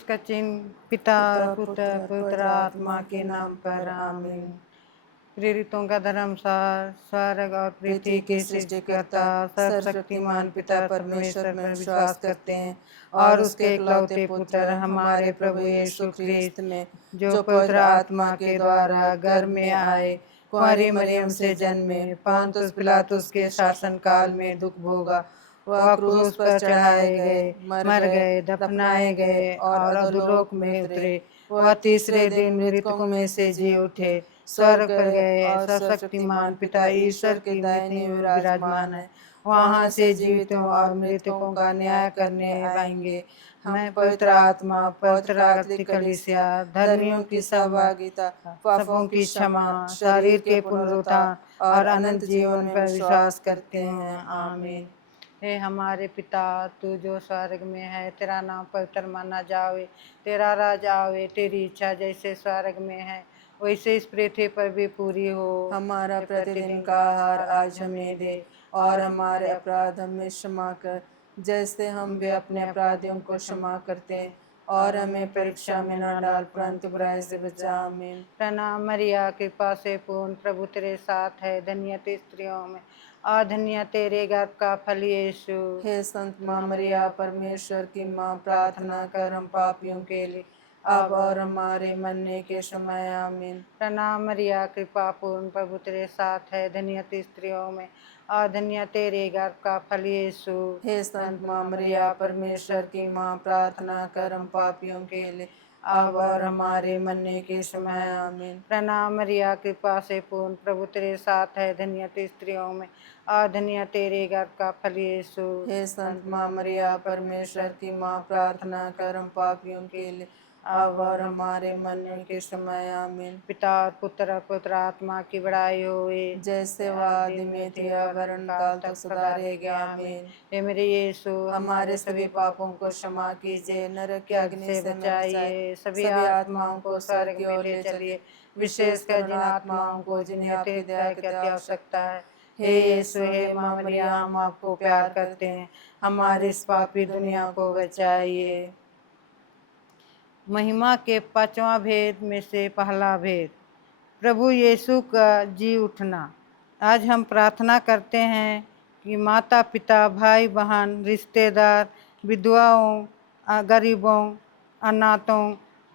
क्रूस का चिन्ह पिता पिता, पुत्र पुत्र, पवित्र आत्मा के नाम पर आमीन। प्रेरितों का धर्मसार। स्वर्ग और पृथ्वी के सृष्टिकर्ता सर्वशक्तिमान पिता परमेश्वर पर विश्वास करते हैं और उसके इकलौते पुत्र हमारे प्रभु यीशु ख्रिस्त में, जो पवित्र आत्मा के द्वारा गर्भ में आए, कुंवारी मरियम से जन्मे, पोंतुस पिलातुस के शासन काल में दुख भोगा, वह क्रूस पर चढ़ाए गए, मर गए, दफनाए गए और अधोलोक में उतरे। वह तीसरे दिन मृतकों में से जी उठे, स्वर्ग पर गए, सर्वशक्तिमान पिता ईश्वर की दाहिनी ओर विराजमान है। वहां से जीवितों और मृतकों का न्याय करने आएंगे। मैं पवित्र आत्मा, पवित्र कैथोलिक कलीसिया, धर्मियों की सहभागिता, पापों की क्षमा, शरीर के पुनरुत्थान और अनंत जीवन पर विश्वास करते हैं। आमीन। हे हमारे पिता, तू जो स्वर्ग में है, तेरा नाम पवित्र माना जावे, तेरा राज आवे, तेरी इच्छा जैसे स्वर्ग में है वैसे इस पृथ्वी पर भी पूरी हो। हमारा प्रतिदिन का आहार आज हमें दे, और हमारे अपराध हमें क्षमा कर, जैसे हम भी अपने अपराधियों को क्षमा करते हैं, और हमें परीक्षा में न डाल परंतु बुराई से बचा। आमीन। प्रणाम मरिया, कृपा से पूर्ण, प्रभु तेरे साथ है, धन्य तू स्त्रियों में और धन्य तेरे गर्भ का फल यीशु। हे संत माँ मरिया, परमेश्वर की माँ, प्रार्थना कर हम पापियों के लिए अब और हमारे मरने के समय। आमीन। प्रणाम मरिया, कृपा पूर्ण, प्रभु तेरे साथ है, धन्य तू स्त्रियों में और धन्य तेरे गर्भ का फल यीशु। हे संत माँ मरिया, परमेश्वर की माँ, प्रार्थना कर हम पापियों के लिए अब और हमारे मरने के समय। आमीन। प्रणाम मरिया, कृपा से पूर्ण, प्रभु तेरे साथ है, धन्य तू स्त्रियों में और धन्य तेरे गर्भ का फल यीशु। हे संत माँ मरिया, परमेश्वर की माँ, प्रार्थना कर हम पापियों के लिए अब और हमारे मरने के समय। आमीन। पिता और पुत्र और पवित्र आत्मा की बड़ाई होए, जैसे वह आदि में थी वरण काल तक सुधारे गया। आमीन। हे मेरे यीशु, हमारे सभी पापों को क्षमा कीजिए, नरक की अग्नि से हमें बचाइए, सभी आत्माओं को स्वर्ग की ओर ले चलिए, विशेषकर जिन आत्माओं को जिन्हें आपकी दया की अति आवश्यकता है। हे यीशु, हे माँ मरिया, हम आपको प्यार करते हैं, हमारी इस पापी दुनिया को बचाइए। महिमा के पांचवा भेद में से पहला भेद, प्रभु यीशु का जी उठना। आज हम प्रार्थना करते हैं कि माता पिता, भाई बहन, रिश्तेदार, विधवाओं, गरीबों, अनाथों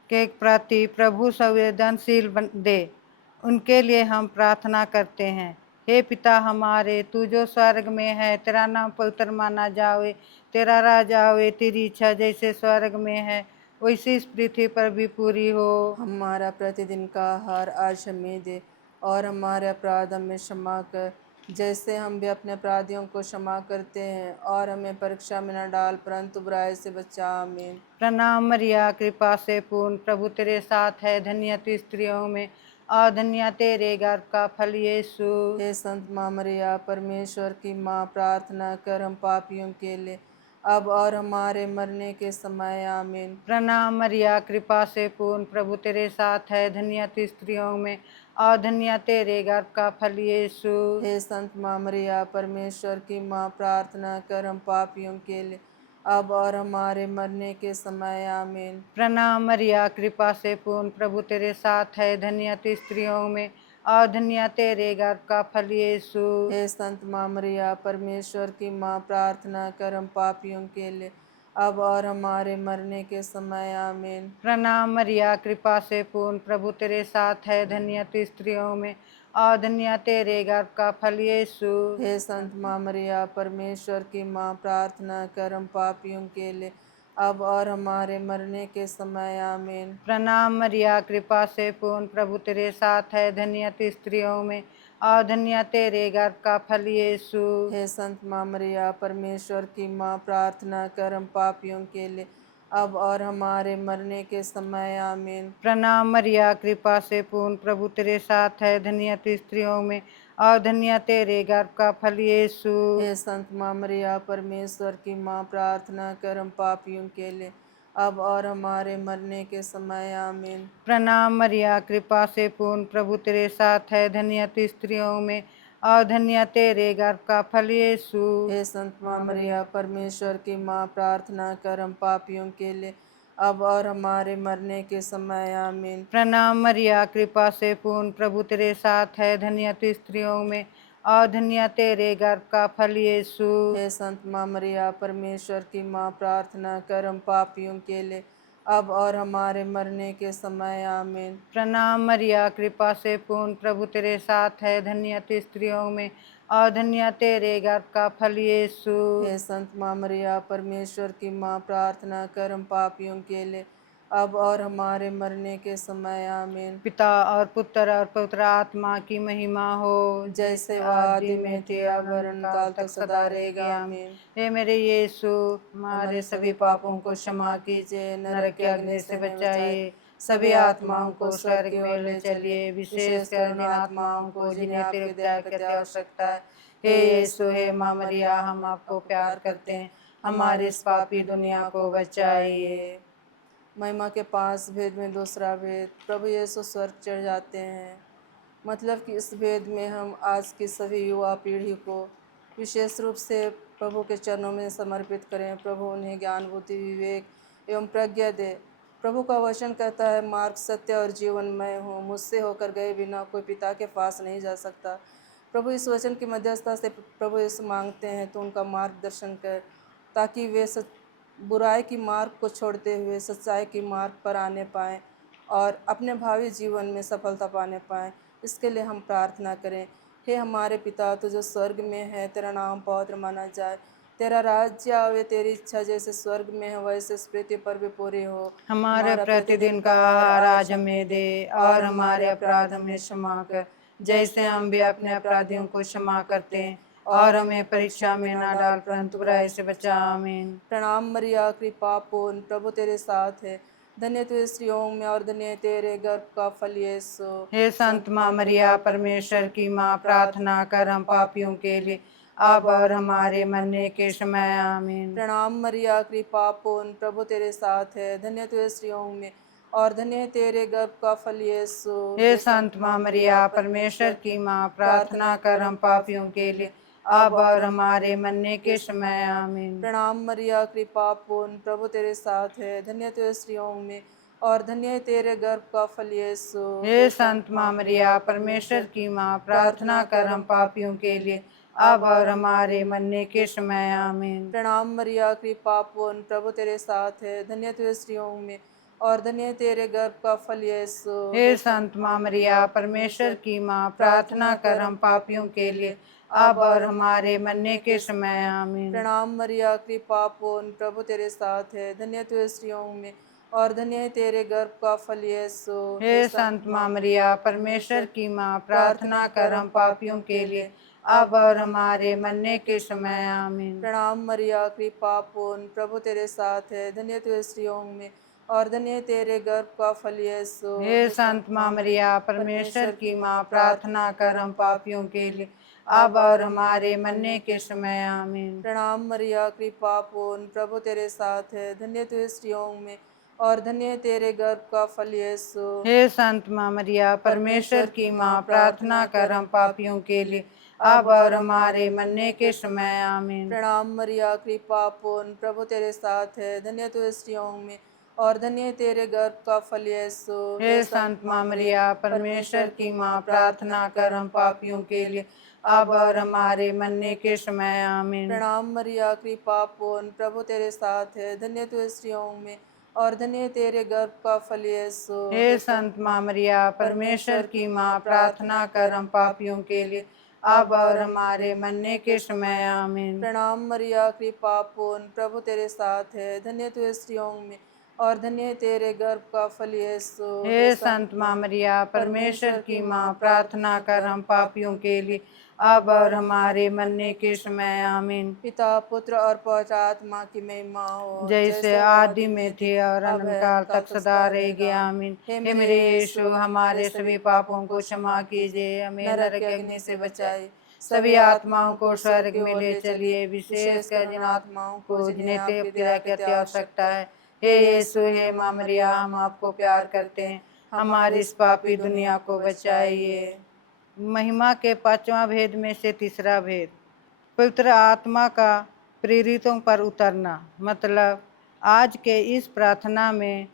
के प्रति प्रभु संवेदनशील दे। उनके लिए हम प्रार्थना करते हैं। हे पिता हमारे, तू जो स्वर्ग में है, तेरा नाम पवित्र माना जावे, तेरा राज आवे, तेरी इच्छा जैसे स्वर्ग में है वैसे इस पृथ्वी पर भी पूरी हो। हमारा प्रतिदिन का आहार आज हमें दे, और हमारे अपराध हमें क्षमा कर, जैसे हम भी अपने अपराधियों को क्षमा करते हैं, और हमें परीक्षा में न डाल परंतु बुराई से बचा। आमीन। प्रणाम मरिया, कृपा से पूर्ण, प्रभु तेरे साथ है, धन्य तू स्त्रियों में और धन्य तेरे गर्भ का फल यीशु। हे संत माँ मरिया, परमेश्वर की माँ, प्रार्थना कर हम पापियों के लिए अब और हमारे मरने के समय। आमीन। प्रणाम मरिया, कृपा से पूर्ण, प्रभु तेरे साथ है, धन्य तू स्त्रियों में और धन्य तेरे गर्भ का फल यीशु। हे संत माँ मरिया, परमेश्वर की माँ, प्रार्थना कर हम पापियों के लिए अब और हमारे मरने के समय। आमीन। प्रणाम मरिया, कृपा से पूर्ण, प्रभु तेरे साथ है, धन्य तू स्त्रियों में और धन्य तेरे गर्भ का फल यीशु। हे संत माँ मरिया, परमेश्वर की माँ, प्रार्थना कर हम पापियों के लिए अब और हमारे मरने के समय। आमीन। प्रणाम मरिया, कृपा से पूर्ण, प्रभु तेरे साथ है, धन्य तू स्त्रियों में और धन्य तेरे गर्भ का फल यीशु। हे संत माँ मरिया, परमेश्वर की माँ, प्रार्थना कर हम पापियों के लिए अब और हमारे मरने के समय। आमीन। प्रणाम मरिया, कृपा से पूर्ण, प्रभु तेरे साथ है, धन्य तू स्त्रियों में और धन्य तेरे गर्भ का फल यीशु। हे संत माँ मरिया, परमेश्वर की माँ, प्रार्थना कर हम पापियों के लिए अब और हमारे मरने के समय। आमीन। प्रणाम मरिया, कृपा से पूर्ण, प्रभु तेरे साथ है, धन्य तू स्त्रियों में और धन्य तेरे गर्भ का फल यीशु। हे संत माँ मरिया, परमेश्वर की माँ, प्रार्थना कर हम पापियों के लिए अब और हमारे मरने के समय। आमीन। प्रणाम मरिया, कृपा से पूर्ण, प्रभु तेरे साथ है, धन्य तू स्त्रियों में और धन्य तेरे गर्भ का फल यीशु। हे संत माँ मरिया, परमेश्वर की माँ, प्रार्थना कर हम पापियों के लिए अब और हमारे मरने के समय आमीन। प्रणाम मरिया, कृपा से पूर्ण, प्रभु तेरे साथ है, धन्य तू स्त्रियों में और धन्य तेरे गर्भ का फल यीशु। हे संत माँ मरिया, परमेश्वर की माँ, प्रार्थना कर हम पापियों के लिए, अब और हमारे मरने के समय आमीन। प्रणाम मरिया, कृपा से पूर्ण, प्रभु तेरे साथ है, धन्य तू स्त्रियों में और धन्य तेरे गर्भ का फल यीशु। हे संत माँ मरिया, परमेश्वर की माँ, प्रार्थना कर हम पापियों के लिए, अब और हमारे मरने के समय आमीन। पिता और पुत्र और पवित्र आत्मा की महिमा हो, जैसे वह आदि में थी, अब वरन काल तक सदा रहेगा आमीन। हे मेरे यीशु, हमारे सभी पापों को क्षमा कीजिए, नरक की अग्नि से बचाइए, सभी आत्माओं को स्वर्ग में ले चलिए, विशेषकर उन आत्माओं को जिन्हें आपकी दया की अति आवश्यकता है। हे यीशु, हे माँ मरिया, हम आपको प्यार करते हैं, हमारी इस पापी दुनिया को बचाइए। महिमा के 5 भेद में दूसरा भेद, प्रभु यीशु स्वर्ग चढ़ जाते हैं। मतलब कि इस भेद में हम आज की सभी युवा पीढ़ी को विशेष रूप से प्रभु के चरणों में समर्पित करें। प्रभु उन्हें ज्ञान, बुद्धि, विवेक एवं प्रज्ञा दे। प्रभु का वचन कहता है, मार्ग, सत्य और जीवन मैं हूँ, मुझसे होकर गए बिना कोई पिता के पास नहीं जा सकता। प्रभु इस वचन की मध्यस्थता से प्रभु यीशु मांगते हैं तो उनका मार्गदर्शन कर, ताकि वे बुराई की मार्ग को छोड़ते हुए सच्चाई की मार्ग पर आने पाएँ और अपने भावी जीवन में सफलता पाने पाएँ। इसके लिए हम प्रार्थना करें। हे हमारे पिता, तो जो स्वर्ग में है, तेरा नाम पवित्र माना जाए, तेरा राज्य आवे, तेरी इच्छा जैसे स्वर्ग में है वैसे इस पृथ्वी पर भी पूरी हो। हमारे प्रतिदिन का आहार आज हमें दे और हमारे अपराध हमें क्षमा कर, जैसे हम भी अपने अपराधियों को क्षमा करते हैं, और हमें परीक्षा में ना डाल परंतु बुराई से बचा। आमीन। प्रणाम मरिया, कृपा पूर्ण, प्रभु तेरे साथ है, धन्य तू स्त्रियों में और धन्य तेरे गर्भ का फल यीशु। हे संत माँ मरिया, परमेश्वर की माँ, प्रार्थना कर हम पापियों के लिए अब और हमारे मरने के समय। आमीन। प्रणाम मरिया, कृपा पूर्ण, प्रभु तेरे साथ है, धन्य तू स्त्रियों में और धन्य तेरे गर्भ का फल यीशु। हे संत माँ मरिया, परमेश्वर की माँ, प्रार्थना कर हम पापियों के लिए अब और हमारे मरने के समय। आमीन। प्रणाम मरिया, कृपा पूर्ण, प्रभु तेरे साथ है, धन्य तू स्त्रियों में और धन्य तेरे गर्भ का फल यीशु। हे संत माँ मरिया, परमेश्वर की माँ, प्रार्थना कर हम पापियों के लिए अब और हमारे मरने के समय। आमीन। प्रणाम मरिया, कृपा पूर्ण, प्रभु तेरे साथ है, धन्य तू स्त्रियों में और धन्य तेरे गर्भ का फल यीशु। हे संत माँ मरिया, परमेश्वर की माँ, प्रार्थना कर हम पापियों के लिए अब और हमारे मरने के समय। आमीन। प्रणाम मरिया, कृपा पूर्ण, प्रभु तेरे साथ है, धन्य तू स्त्रियों में और धन्य तेरे गर्भ का फल यीशु। हे संत माँ मरिया, परमेश्वर की माँ, प्रार्थना कर हम पापियों के लिए अब और हमारे मरने के समय। आमीन। प्रणाम मरिया, कृपा पूर्ण, प्रभु तेरे साथ है, धन्य तू स्त्रियों में और धन्य तेरे गर्भ का फल यीशु। हे संत माँ मरिया, परमेश्वर की माँ, प्रार्थना कर हम पापियों के लिए अब और हमारे मरने के समय। आमीन। प्रणाम मरिया, कृपा पूर्ण, प्रभु तेरे साथ है, धन्य तू स्त्रियों में और धन्य तेरे गर्भ का फल यीशु। हे संत माँ मरिया, परमेश्वर की माँ, प्रार्थना कर हम पापियों के लिए अब और हमारे मरने के समय। आमीन। प्रणाम मरिया, कृपा पूर्ण, प्रभु तेरे साथ है, धन्य तू स्त्रियों में और धन्य तेरे गर्भ का फल यीशु। हे संत माँ मरिया, परमेश्वर की माँ, प्रार्थना कर हम पापियों के लिए अब और हमारे मरने के समय। आमीन। प्रणाम मरिया, कृपा पूर्ण, प्रभु तेरे साथ है, धन्य तू स्त्रियों में और धन्य तेरे गर्भ का फल यीशु। हे संत माँ मरिया, परमेश्वर की माँ, प्रार्थना कर हम पापियों के लिए अब और हमारे मरने के समय। आमीन। प्रणाम मरिया, कृपा पूर्ण, प्रभु तेरे साथ है, धन्य तू स्त्रियों में और धन्य तेरे गर्भ का फल यीशु। हे संत माँ मरिया, परमेश्वर की माँ, प्रार्थना कर हम पापियों के लिए अब और हमारे मरने के समय। आमीन। पिता, पुत्र और पवित्र आत्मा की महिमा हो, जैसे आदि में थी और अनंत काल तक सदा रहेगी। आमीन। हे मेरे यीशु, हमारे सभी पापों को क्षमा कीजिए, हमें नरक की अग्नि से बचाइए, सभी आत्माओं को स्वर्ग में ले चलिए, विशेषकर जिन आत्माओं को जिन्हें तेरे दया की अति आवश्यकता है। हे यीशु, हे माँ मरिया, हम आपको प्यार करते हैं, हमारी इस पापी दुनिया को बचाइए। महिमा के 5वां भेद में से तीसरा भेद, पवित्र आत्मा का प्रेरितों पर उतरना। मतलब आज के इस प्रार्थना में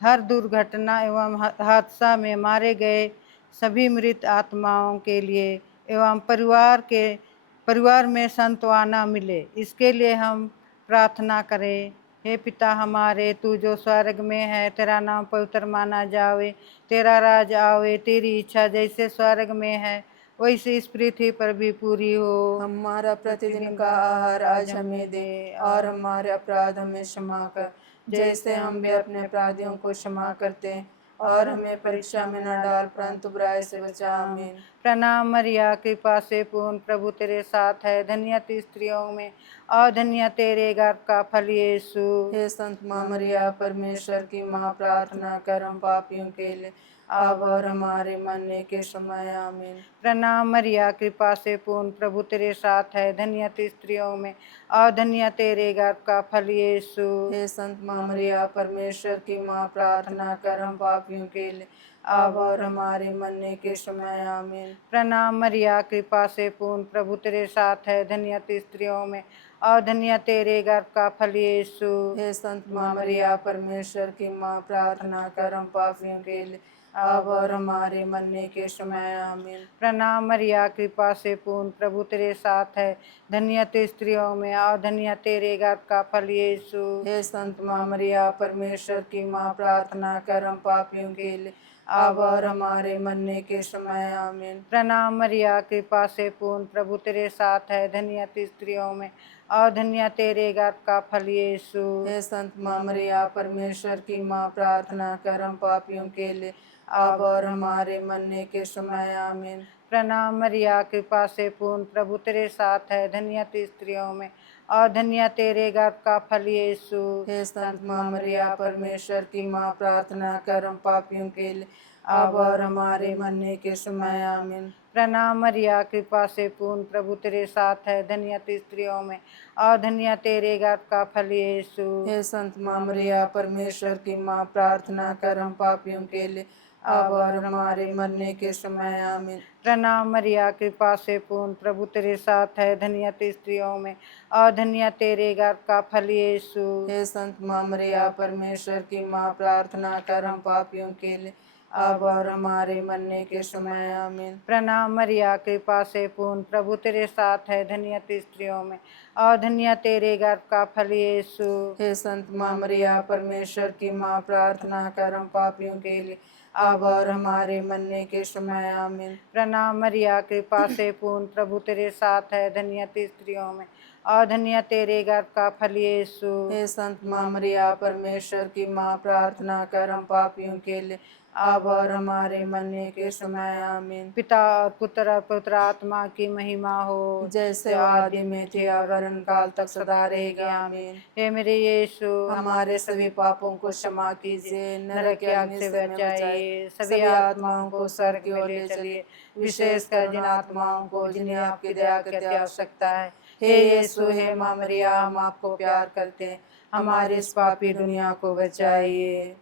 हर दुर्घटना एवं हादसा में मारे गए सभी मृत आत्माओं के लिए एवं परिवार में सांत्वना मिले, इसके लिए हम प्रार्थना करें। हे पिता हमारे, तू जो स्वर्ग में है, तेरा नाम पवित्र माना जावे, तेरा राज आवे, तेरी इच्छा जैसे स्वर्ग में है वैसे इस पृथ्वी पर भी पूरी हो। हमारा प्रतिदिन का आहार आज हमें दे, और हमारे अपराध हमें क्षमा कर, जैसे हम भी अपने अपराधियों को क्षमा करते हैं, और हमें परीक्षा में न डाल, परंतु बुराई से बचा। आमीन। प्रणाम मरिया, कृपा से पूर्ण, प्रभु तेरे साथ है, धन्य तू स्त्रियों में और धन्य तेरे गर्भ का फल यीशु। हे संत माँ मरिया, परमेश्वर की माँ, प्रार्थना कर हम पापियों के लिए, अब और हमारे मरने के समय। आमीन। प्रणाम मरिया, कृपा से पूर्ण, प्रभु तेरे साथ है, धन्य तू स्त्रियों में और धन्य तेरे गर्भ का फल यीशु। हे संत माँ मरिया, परमेश्वर की माँ, प्रार्थना कर हम पापियों के लिए, अब और हमारे मरने के समय। आमीन। प्रणाम मरिया, कृपा से पूर्ण, प्रभु तेरे साथ है, धन्य तू स्त्रियों में और धन्य तेरे गर्भ का फल यीशु। हे संत माँ मरिया, परमेश्वर की माँ, प्रार्थना कर हम पापियों के लिए, अब और हमारे मरने के समय। आमीन। प्रणाम मरिया, कृपा से पूर्ण, प्रभु तेरे साथ है, धन्य तू स्त्रियों में और धन्य तेरे गर्भ का फल यीशु। हे संत माँ मरिया, परमेश्वर की माँ, प्रार्थना कर हम पापियों के लिए, अब और हमारे मरने के समय। आमीन। प्रणाम मरिया, कृपा से पूर्ण, प्रभु तेरे साथ है, धन्य तू स्त्रियों में और धन्य तेरे गर्भ का फल यीशु। हे संत माँ मरिया, परमेश्वर की माँ, प्रार्थना कर हम पापियों के लिए, अब और हमारे मरने के समय। आमीन। प्रणाम मरिया, कृपा से पूर्ण, प्रभु तेरे साथ है, धन्य तू स्त्रियों में और धन्य तेरे गर्भ का फल यीशु। हे संत माँ मरिया, परमेश्वर की माँ, प्रार्थना कर हम पापियों के लिए, अब और हमारे मरने के समय। आमीन। प्रणाम मरिया, कृपा से पूर्ण, प्रभु तेरे साथ है, धन्य तू स्त्रियों में और धन्य तेरे गर्भ का फल यीशु। हे संत माँ मरिया, परमेश्वर की माँ, प्रार्थना कर हम पापियों के लिए, अब और हमारे मरने के समय। आमीन। प्रणाम मरिया, कृपा से पूर्ण, प्रभु तेरे साथ है, धन्य तू स्त्रियों में और धन्य तेरे गर्भ का फल यीशु। हे संत माँ मरिया, परमेश्वर की माँ, प्रार्थना कर हम पापियों के लिए, अब और हमारे मरने के समय। आमीन। प्रणाम मरिया, कृपा से पूर्ण, प्रभु तेरे साथ है, धन्य तू स्त्रियों में और धन्य तेरे गर्भ का फल यीशु। हे संत माँ मरिया, परमेश्वर की माँ, प्रार्थना कर हम पापियों के लिए, अब और हमारे मरने के समय। आमीन। प्रणाम मरिया, कृपा से पूर्ण, प्रभु तेरे साथ है, धन्य तू स्त्रियों में और धन्य तेरे गर्भ का फल यीशु। हे संत माँ मरिया, परमेश्वर की माँ, प्रार्थना कर हम पापियों के लिए, अब और हमारे मरने के समय। आमीन। पिता और पुत्र और पवित्र आत्मा की महिमा हो, जैसे वो आदि में थे, और अनंत काल तक सदा रहेगा। आमीन। हे मेरे यीशु, हमारे सभी पापों को क्षमा कीजिए, नरक की अग्नि से हमें बचाइए, बचाइए, सभी आत्माओं को स्वर्ग में ले चलिए, विशेषकर जिन आत्माओं को जिन्हें आपकी दया की अति आवश्यकता है। हे यीशु, हे माँ मरिया, हम आपको प्यार करते हैं, हमारी इस पापी दुनिया को बचाइए।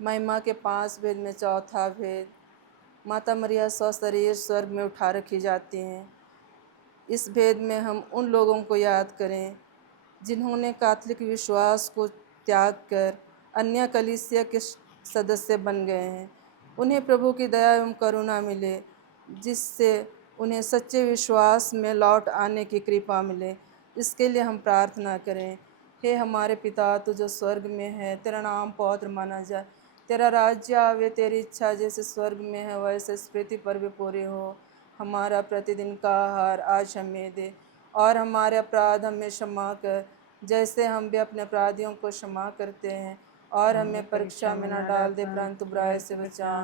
महिमा के 5 भेद में चौथा भेद, माता मरिया सशरीर स्वर्ग में उठा रखी जाती हैं। इस भेद में हम उन लोगों को याद करें जिन्होंने कैथोलिक विश्वास को त्याग कर अन्य कलीसिया के सदस्य बन गए हैं। उन्हें प्रभु की दया एवं करुणा मिले, जिससे उन्हें सच्चे विश्वास में लौट आने की कृपा मिले। इसके लिए हम प्रार्थना करें। हे हमारे पिता, तू जो स्वर्ग में है, तेरा नाम पवित्र माना जाए, तेरा राज्य आवे, तेरी इच्छा जैसे स्वर्ग में है वैसे इस पृथ्वी पर भी पूरी हो। हमारा प्रतिदिन का आहार आज हमें दे, और हमारे अपराध हमें क्षमा कर, जैसे हम भी अपने अपराधियों को क्षमा करते हैं, और हमें परीक्षा में न डाल दे, परंतु बुराई से बचा।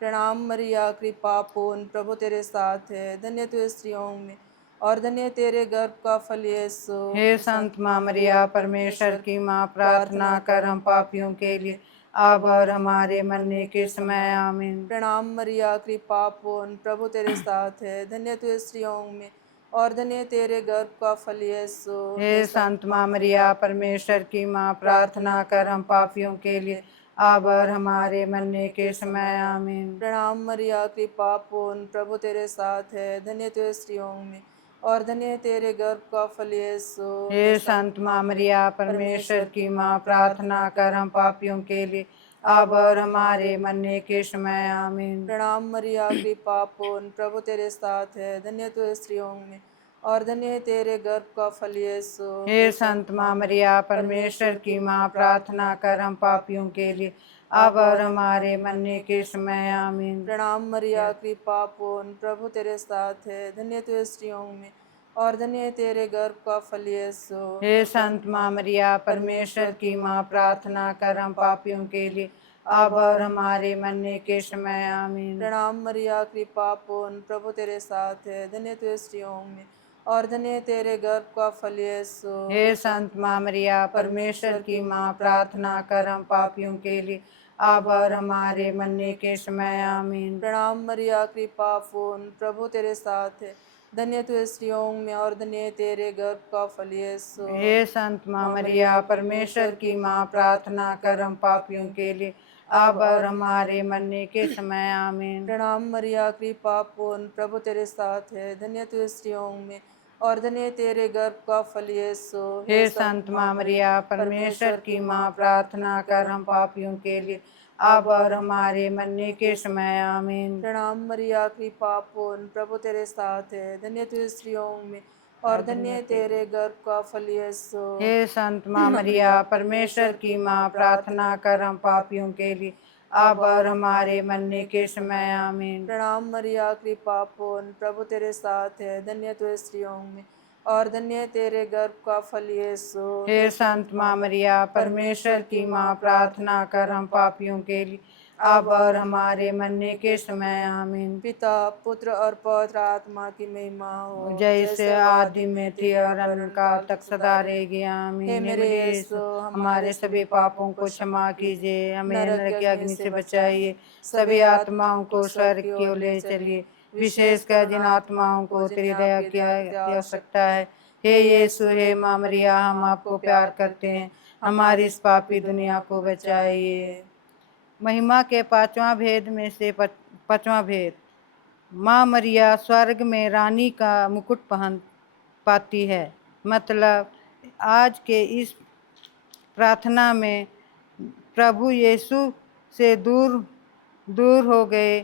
प्रणाम मरिया, कृपा पूर्ण, प्रभु तेरे साथ है, धन्य तू स्त्रियों में और धन्य तेरे गर्भ का फल यीशु। हे संत माँ मरिया, परमेश्वर की माँ, प्रार्थना कर हम पापियों के लिए अब और हमारे मरने के समय। आमीन। प्रणाम मरिया, कृपा पूर्ण, प्रभु तेरे साथ है, धन्य तू स्त्रियों में और धन्य तेरे गर्भ का फल यीशु। हे संत माँ मरिया, परमेश्वर की माँ, प्रार्थना कर हम पापियों के लिए अब और हमारे मरने के समय। आमीन। प्रणाम मरिया, कृपा पूर्ण, प्रभु तेरे साथ है, धन्य तू स्त्रियों में और धन्य है तेरे गर्भ का फल यीशु। हे संत माँ मरिया परमेश्वर की माँ, प्रार्थना कर हम पापियों के लिए अब और हमारे मरने के समय आमीन। प्रणाम मरिया, कृपा पूर्ण, प्रभु तेरे साथ है, धन्य तू है स्त्रियों में और धन्य है तेरे गर्भ का फल यीशु। हे संत माँ मरिया परमेश्वर की माँ, प्रार्थना कर हम पापियों के लिए अब और हमारे मरने के समय आमीन। प्रणाम मरिया, कृपा पूर्ण, प्रभु तेरे साथ है, धन्य तू है स्त्रियों में और धन्य है तेरे गर्भ का फल यीशु। हे संत माँ मरिया परमेश्वर की माँ, प्रार्थना कर हम पापियों के लिए अब और हमारे मरने के समय आमीन। प्रणाम मरिया, कृपा पूर्ण, प्रभु तेरे साथ है, धन्य तू है स्त्रियों में और धन्य है तेरे गर्भ का फल यीशु। हे संत माँ मरिया परमेश्वर की माँ, प्रार्थना कर हम पापियों के लिए अब और हमारे मरने के समय आमीन। प्रणाम मरिया, कृपा पूर्ण, प्रभु तेरे साथ है, धन्य तू है स्त्रियों में और धन्य है तेरे गर्भ का फल यीशु। हे संत माँ मरिया परमेश्वर की माँ, प्रार्थना कर हम पापियों के लिए अब और हमारे मरने के समय आमीन। प्रणाम मरिया, कृपा पूर्ण, प्रभु तेरे साथ है, धन्य तू है स्त्रियों में और धन्य है तेरे गर्भ का फल यीशु। हे संत माँ मरिया परमेश्वर की माँ, प्रार्थना कर हम पापियों के लिए अब और हमारे मरने के समय आमीन। प्रणाम मरिया, कृपा पूर्ण, प्रभु तेरे साथ है, धन्य तू है स्त्रियों में और धन्य है तेरे गर्भ का फल यीशु। हे संत माँ मरिया परमेश्वर की माँ, प्रार्थना कर हम पापियों के लिए अब और हमारे मरने के समय आमीन। प्रणाम मरिया, कृपा पूर्ण, प्रभु तेरे साथ है, धन्य तू है स्त्रियों में और धन्य है तेरे गर्भ का फल यीशु। हे संत माँ मरिया परमेश्वर की माँ, प्रार्थना कर हम पापियों के लिए अब और हमारे मरने के समय आमीन। पिता, पुत्र और पवित्र आत्मा की महिमा हो, जैसे आदि में थी और अनंतकाल तक सदा रहेगी आमीन। हे मेरे यीशु, हमारे सभी पापों को क्षमा कीजिए, हमें नरक की अग्नि से बचाइए, सभी आत्माओं को स्वर्ग की ओर ले चलिए, विशेषकर जिन आत्माओं को तेरी दया की आवश्यकता है। हे यीशु, हे माँ मरिया, हम आपको प्यार करते हैं, हमारी इस पापी दुनिया को बचाइए। महिमा के पांचवा भेद में से पांचवा भेद, माँ मरिया स्वर्ग में रानी का मुकुट पहन पाती है। मतलब आज के इस प्रार्थना में प्रभु यीशु से दूर दूर हो गए,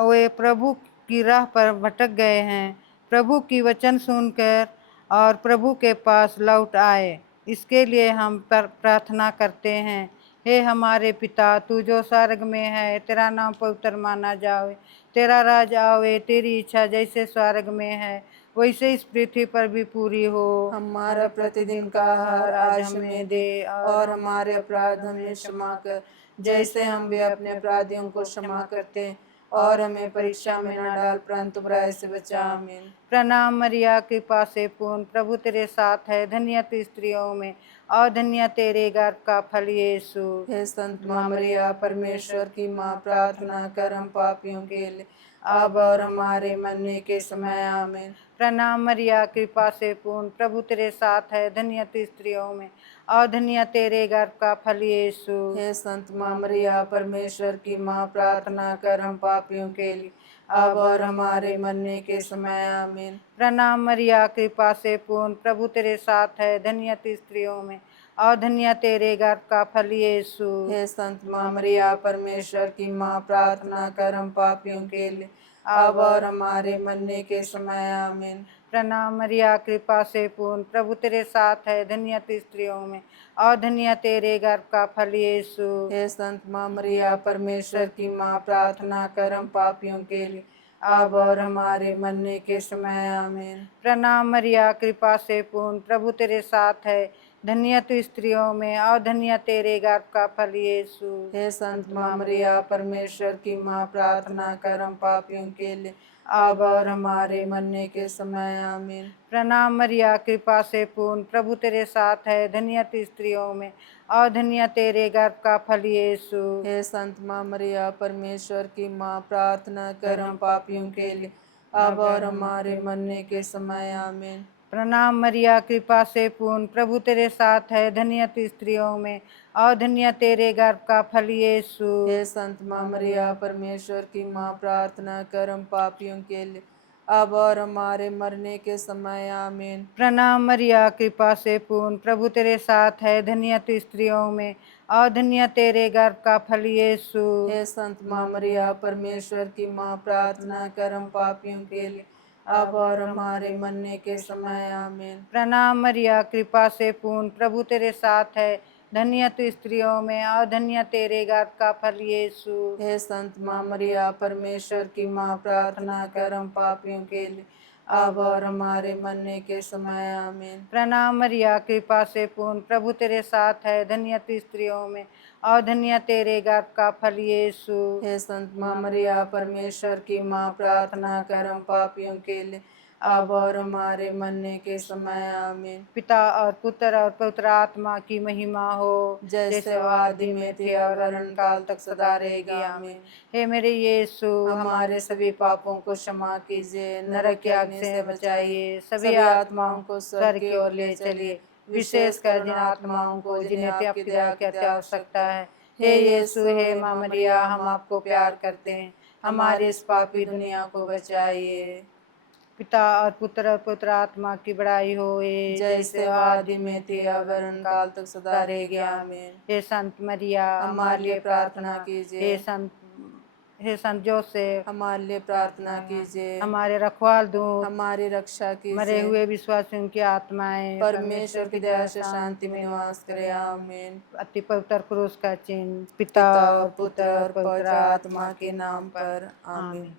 वे प्रभु की राह पर भटक गए हैं, प्रभु की वचन सुनकर और प्रभु के पास लौट आए। इसके लिए हम प्रार्थना करते हैं। हे हमारे पिता, तू जो स्वर्ग में है, तेरा नाम पवित्र माना जाए, तेरा राज आवे, तेरी इच्छा जैसे स्वर्ग में है वैसे इस पृथ्वी पर भी पूरी हो। हमारा प्रतिदिन का आहार आज हमें दे और हमारे अपराध हमें क्षमा कर, जैसे हम भी अपने अपराधियों को क्षमा करते हैं और हमें परीक्षा में न डाल, परंतु बुराई से बचा। आमीन। प्रणाम मरिया, कृपा से पूर्ण, प्रभु तेरे साथ है, धन्य तू स्त्रियों में और धन्य तेरे गर्भ का फल यीशु। हे संत माँ मरिया परमेश्वर की माँ, प्रार्थना कर हम पापियों के लिए अब और हमारे मरने के समय। आमीन। प्रणाम मरिया, कृपा से पूर्ण, प्रभु तेरे साथ है, धन्य तू स्त्रियों में और धन्य तेरे गर्भ का फल यीशु। हे संत माँ मरिया परमेश्वर की माँ, प्रार्थना कर हम पापियों के लिए अब और हमारे मरने के समय। आमीन। प्रणाम मरिया, कृपा से पूर्ण, प्रभु तेरे साथ है, धन्य तू स्त्रियों में और धन्य तेरे गर्भ का फल यीशु। हे संत माँ मरिया परमेश्वर की माँ, प्रार्थना कर हम पापियों के लिए अब और हमारे मरने के समय। आमीन। प्रणाम मरिया, कृपा से पूर्ण, प्रभु तेरे साथ है, धन्य तू स्त्रियों में और धन्य तेरे गर्भ का फल यीशु। हे संत माँ मरिया परमेश्वर की माँ, प्रार्थना कर हम पापियों के लिए अब और हमारे मरने के समय। आमीन। प्रणाम मरिया, कृपा से पूर्ण, प्रभु तेरे साथ है, धन्य तू स्त्रियों में और धन्य तेरे गर्भ का फल यीशु। हे संत माँ मरिया परमेश्वर की माँ, प्रार्थना कर हम पापियों के लिए अब और हमारे मरने के समय। आमीन। प्रणाम मरिया, कृपा से पूर्ण, प्रभु तेरे साथ है, धन्य तू स्त्रियों में और धन्य तेरे गर्भ का फल यीशु। हे संत माँ मरिया परमेश्वर की माँ, प्रार्थना कर हम पापियों के लिए अब और हमारे मरने के समय। आमीन। प्रणाम मरिया, कृपा से पूर्ण, प्रभु तेरे साथ है, धन्य तू स्त्रियों में और धन्य तेरे गर्भ का फल यीशु। हे संत माँ मरिया परमेश्वर की माँ, प्रार्थना कर हम पापियों के लिए अब और हमारे मरने के समय आमीन। प्रणाम मरिया, कृपा से पूर्ण, प्रभु तेरे साथ है, धन्य तू स्त्रियों में और धन्य तेरे गर्भ का फल यीशु। हे संत माँ मरिया, परमेश्वर की माँ, प्रार्थना कर हम पापियों के लिए, अब और हमारे मरने के समय आमीन। प्रणाम मरिया, कृपा से पूर्ण, प्रभु तेरे साथ है, धन्य तू स्त्रियों में और धन्य तेरे गर्भ का फल यीशु। हे संत माँ मरिया, परमेश्वर की माँ, प्रार्थना कर हम पापियों के लिए, अब और हमारे मरने के समय आमीन। प्रणाम मरिया, कृपा से पूर्ण, प्रभु तेरे साथ है, धन्य तू स्त्रियों में और धन्य तेरे गर्भ का फल यीशु। हे संत माँ मरिया, परमेश्वर की माँ, प्रार्थना कर हम पापियों के लिए, अब और हमारे मरने के समय आमीन। पिता और पुत्र और पवित्र आत्मा की महिमा हो, जैसे वो आदि में थे और अनंत काल तक सदा रहेगी आमीन। हे मेरे यीशु, हमारे सभी पापों को क्षमा कीजिए, नरक की आग से बचाइए, सभी आत्माओं को स्वर्ग की ओर ले चलिए, विशेषकर जिन आत्माओं को जिन्हें आपकी दया की अति आवश्यकता है। हे यीशु, हे माँ मरिया, हम आपको प्यार करते हैं, हमारी इस पापी दुनिया को बचाइए। पिता और पुत्र और पवित्र आत्मा की बड़ाई होए, जैसे वो आदि में थी अब अनंत काल तक सदा रहेगी आमीन। हे संत मरिया, हमारे लिए प्रार्थना कीजिए। हे संत जोसेफ, हमारे लिए प्रार्थना कीजिए। हमारे रखवाल दूत, हमारी रक्षा मरे कीजिए। हुए विश्वासियों की आत्माएं परमेश्वर की दया से शांति में निवास करे आमीन। अति पवित्र क्रूस का चिन्ह, पिता और पुत्र और पवित्र आत्मा के नाम पर आमीन।